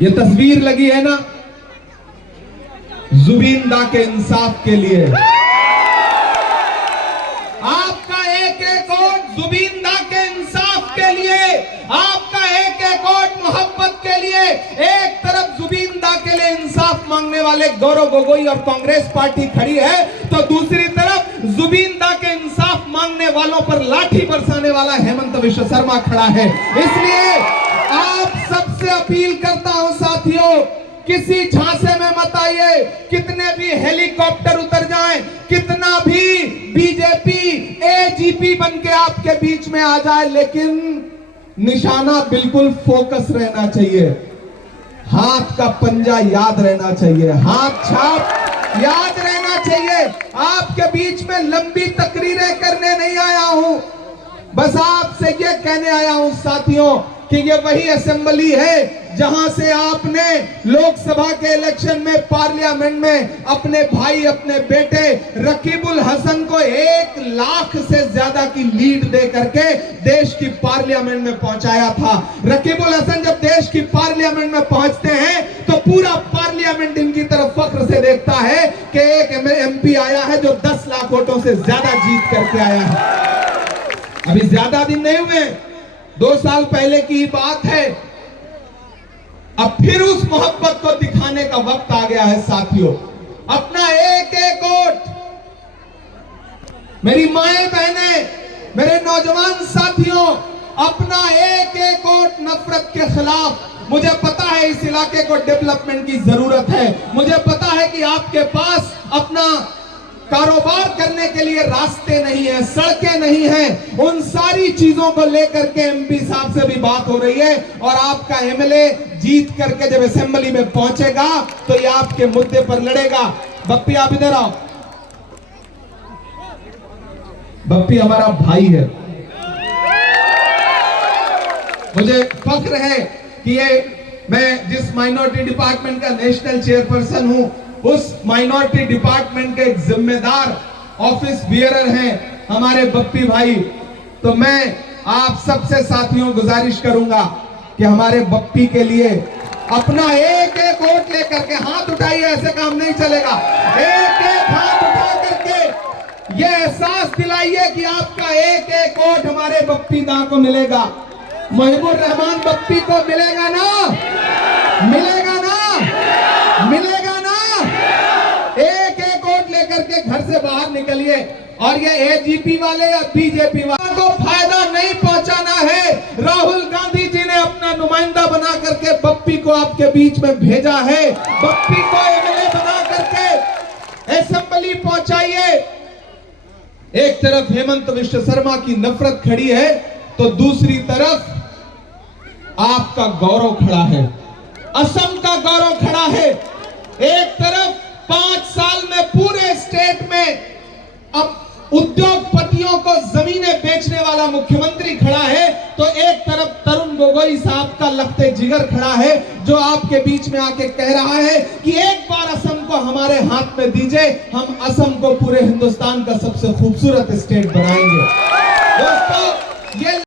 ये तस्वीर लगी है ना जुबिंदा के इंसाफ के लिए। आपका एक एक वोट जुबिंदा के इंसाफ के लिए, आपका एक एक वोट मोहब्बत के लिए। एक तरफ जुबिंदा के लिए इंसाफ मांगने वाले गौरव गोगोई और कांग्रेस पार्टी खड़ी है, तो दूसरी तरफ जुबिंदा के इंसाफ मांगने वालों पर लाठी बरसाने वाला हेमंत विश्व शर्मा खड़ा है। इसलिए आप सबसे अपील करता हूं साथियों, किसी झांसे में मत आइए। कितने भी हेलीकॉप्टर उतर जाएं, कितना भी बीजेपी एजीपी बन के आपके बीच में आ जाए, लेकिन निशाना बिल्कुल फोकस रहना चाहिए। हाथ का पंजा याद रहना चाहिए, हाथ छाप याद रहना चाहिए। आपके बीच में लंबी तकरीरें करने नहीं आया हूं, बस आपसे ये कहने आया हूं साथियों कि ये वही असेंबली है जहां से आपने लोकसभा के इलेक्शन में पार्लियामेंट में अपने भाई, अपने बेटे रकीबुल हसन को 1 लाख से ज्यादा की लीड दे करके देश की पार्लियामेंट में पहुंचाया था। रकीबुल हसन जब देश की पार्लियामेंट में पहुंचते हैं तो पूरा पार्लियामेंट इनकी तरफ फख्र से देखता है कि एक एमपी आया है जो 10 लाख वोटों से ज्यादा जीत करके आया है। अभी ज्यादा दिन नहीं हुए, 2 साल पहले की बात है। अब फिर उस मोहब्बत को दिखाने का वक्त आ गया है साथियों। अपना एक एक वोट, मेरी माएं बहनें, मेरे नौजवान साथियों, अपना एक एक वोट नफरत के खिलाफ। मुझे पता है इस इलाके को डेवलपमेंट की जरूरत है, मुझे पता है कि आपके पास अपना कारोबार करने के लिए रास्ते नहीं है, सड़कें नहीं हैं। उन सारी चीजों को लेकर के एमपी साहब से भी बात हो रही है और आपका एमएलए जीत करके जब असेंबली में पहुंचेगा तो ये आपके मुद्दे पर लड़ेगा। बप्पी आप इधर आओ। बप्पी हमारा भाई है, मुझे फख्र है कि मैं जिस माइनॉरिटी डिपार्टमेंट का नेशनल चेयरपर्सन हूं, उस माइनॉरिटी डिपार्टमेंट के एक जिम्मेदार ऑफिस बियरर हैं हमारे बप्पी भाई। तो मैं आप सबसे साथियों गुजारिश करूंगा कि हमारे बप्पी के लिए अपना एक एक वोट लेकर के, हाथ उठाइए, ऐसे काम नहीं चलेगा। एक एक हाथ उठा करके ये एहसास दिलाइए कि आपका एक एक वोट हमारे बप्पी दा को मिलेगा। महबूब रहमान बप्पी को मिलेगा ना, मिलेगा ना, मिलेगा ना। एक एक वोट लेकर के घर से बाहर निकलिए और ये एजीपी वाले या बीजेपी वाले को फायदा नहीं पहुंचाना है। राहुल गांधी जी ने अपना नुमाइंदा बना करके बप्पी को आपके बीच में भेजा है। बप्पी को एमएलए बना करके असेंबली पहुंचाइए। एक तरफ हेमंत विश्व शर्मा की नफरत खड़ी है तो दूसरी तरफ आपका गौरव खड़ा है, असम का गौरव खड़ा है। एक तरफ 5 साल में पूरे स्टेट में अब उद्योगपतियों को जमीनें बेचने वाला मुख्यमंत्री खड़ा है, तो एक तरफ तरुण गोगोई साहब का लखते जिगर खड़ा है जो आपके बीच में आके कह रहा है कि एक बार असम को हमारे हाथ में दीजिए, हम असम को पूरे हिंदुस्तान का सबसे खूबसूरत स्टेट बनाएंगे। दोस्तों,